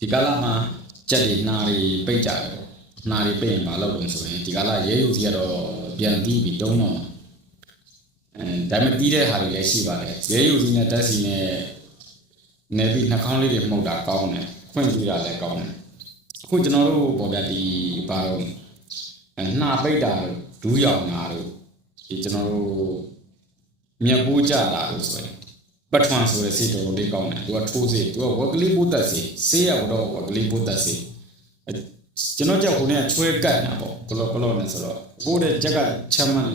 ဒီကာလမှာကြက်တွေနှာတွေပိတ်ကြတယ်ပေါ့နှာတွေပိတ်ရင်မလုပ်လို့ဆိုရင်ဒီကာလရဲယူစီကတော့ပြန်ပြီးပြီးတုံးတော့မှာဒါပေမဲ့တီးတဲ့ဟာတွေလည်းရှိပါတယ်ရဲယူစီနဲ့တက်စီနဲ့နေပြီးနှာခေါင်းလေးတွေမှုတ်တာကောင်းတယ်ဖွင့်ပြတာလည်းကောင်းတယ်အခုကျွန်တော်တို့ပေါ်ပြဒီဘာလို့နှာပိတ်တာတို့ဒူးရောင်တာတို့ဒီကျွန်တော်တို့မြက်ပိုးကြတာလို့ဆိုရင်ပထမဆိုတဲ့စေတော်တော်လေးကောင်းတယ်သူကထိုးစေသူကဝက်ကလေးပိုးတက်စေဆေးရတော့ဝက်ကလေးပိုးတက်စေကျွန်တော်ကြောက်ခုနဲ့ချွဲကတ်တာပေါ့ကလောနဲ့ဆိုတော့ကိုတဲ့ချက်ကချမ်းမန်း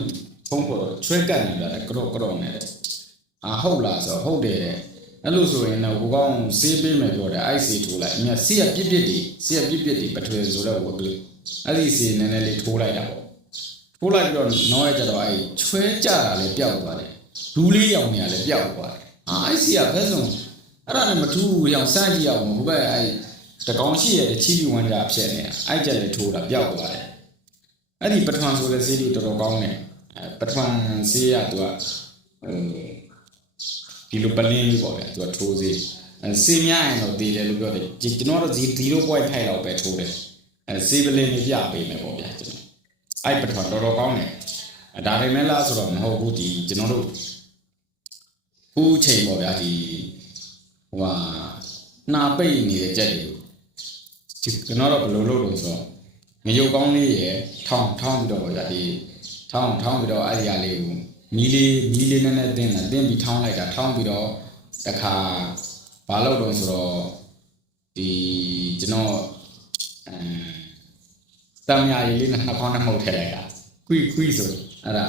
ဖုံးပေါ်တော့ချွဲကတ်နေတာကရောနဲ့ဟုတ်လားဆိုတော့ဟုတ်တယ်အဲ့လိုဆိုရင်တော့ကိုကောင်းဆေးပေးမယ်ပြောတယ်အဲ့ဆေးထိုးလိုက်အမြတ်ဆေးရပြစ်တွေပထွေဆိုတော့ဝက်ကလေးအဲ့ဒီဆေးနည်းနည်းလေးထိုးလိုက်တာပေါ့ထိုးလိုက်ပြီးတော့နောက်ရကြတော့အဲ့ချွဲကြတာလည်းပျောက်သွားတယ်ဒူးလေးရောင်နေရလည်းပျောက်သွားတယ်အဲ့ဆေးကဘယ်ဆုံးအဲ့ဒါနဲ့မထူးရောင်စမ်းကြည့်အောင်ဘယ်အဲ့တကောင်ရှိရတဲ့ချီပီဝမ်းကြဖြစ်နေတာအဲ့ကြက်လည်းထိုးတာပျောက်သွားတယ်အဲ့ဒီပထမဆိုတဲ့ဆေးလေးတော်တော်ကောင်းတယ်ပထမဆေးရသူကဒီလိုပလင်းလေးပေါ့ဗျာသူကထိုးစေးဆေးများရင်တော့တည်တယ်လို့ပြောတယ်ကျွန်တော်တို့0.5လောက်ပဲထိုးတယ်ဆေးပလင်းလေးပြပေးမယ်ပေါ့ဗျာကျွန်တော်အဲ့ပထမတော်တော်ကောင်းတယ်ဒါပေမဲ့လားဆိုတော့မဟုတ်ဘူးဒီကျွန်တော်တို့ခုချိန်ပေါ့ဗျာဒီနှာပိတ်နေတဲ့ကြက်တွေကျွန်တော်တို့ဘယ်လိုလုပ်လို့ဆိုတော့ငရုတ်ကောင်းလေးရယ်ထောင်းပြီးတော့ပေါ့ဗျာဒီထောင်းပြီးတော့အဲ့ဒီအလေးကိုမီးလေးနဲ့တင်းပြီးထောင်းလိုက်တာထောင်းပြီးတော့တခါဘာလုပ်တော့ဆိုတော့ဒီကျွန်တော်တမ်းမြာလေးနဲ့နှာခေါင်းနဲ့မှုတ်ထည့်လိုက်တာခွီဆိုအဲ့ဒါ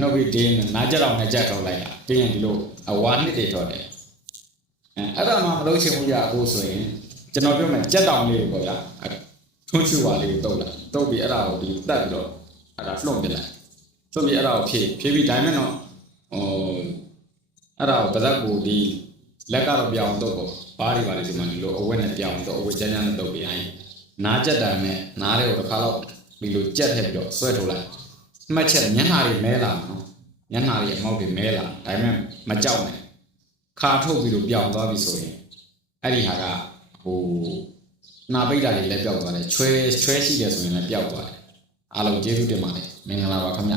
နှုတ်ပြီးတင်းနားကြက်အောင်နဲ့ကြက်ထုတ်လိုက်တာတင်းရင်ဒီလိုအဝါနှစ်တွေတော့တယ်အဲ့ဒါမှမလုပ်ချင်ဘူးရအခုဆိုရင်ကျွန်တော်ပြောမယ်ကြက်တောင်လေးပေါ့ဗျာထွန်းချူပါလေးတုတ်ပြီးအဲ့ဒါကိုဒီတက်ပြီးတော့အဲ့ဒါလှုပ်ပြလိုက်ဆိုပြီးအဲ့ဒါကိုဖြည့်ပြီးတိုင်းမဲ့တော့အဲ့ဒါကိုပါဇက်ကိုဒီလက်ကတော့ပြောင်းတော့ဘားတွေပါလေဒီမှာဒီလိုအဝက်နဲ့ပြောင်းတော့အဝက်ကျန်းနဲ့တုပ်ပြီးရင်နားကြက်တာနဲ့နားတွေကိုတစ်ခါတော့ဒီလိုကြက်ထည့်ပြီးတော့ဆွဲထုတ်လိုက်မှတ်ချက်မျက်နှာတွေမဲလာနော်မျက်နှာတွေအမောက်တွေမဲလာဒါပေမဲ့မကြောက်နဲ့ခါထုတ်ပြီးတော့ပြောင်းသွားပြီဆိုရင်အဲ့ဒီဟာကနာပိတ်တာတွေလည်းပျောက်သွားတယ်ချွဲရှိတယ်ဆိုရင်လည်းပျောက်သွားတယ်အားလုံးကျေးဇူးတင်ပါတယ်မင်္ဂလာပါခင်ဗျ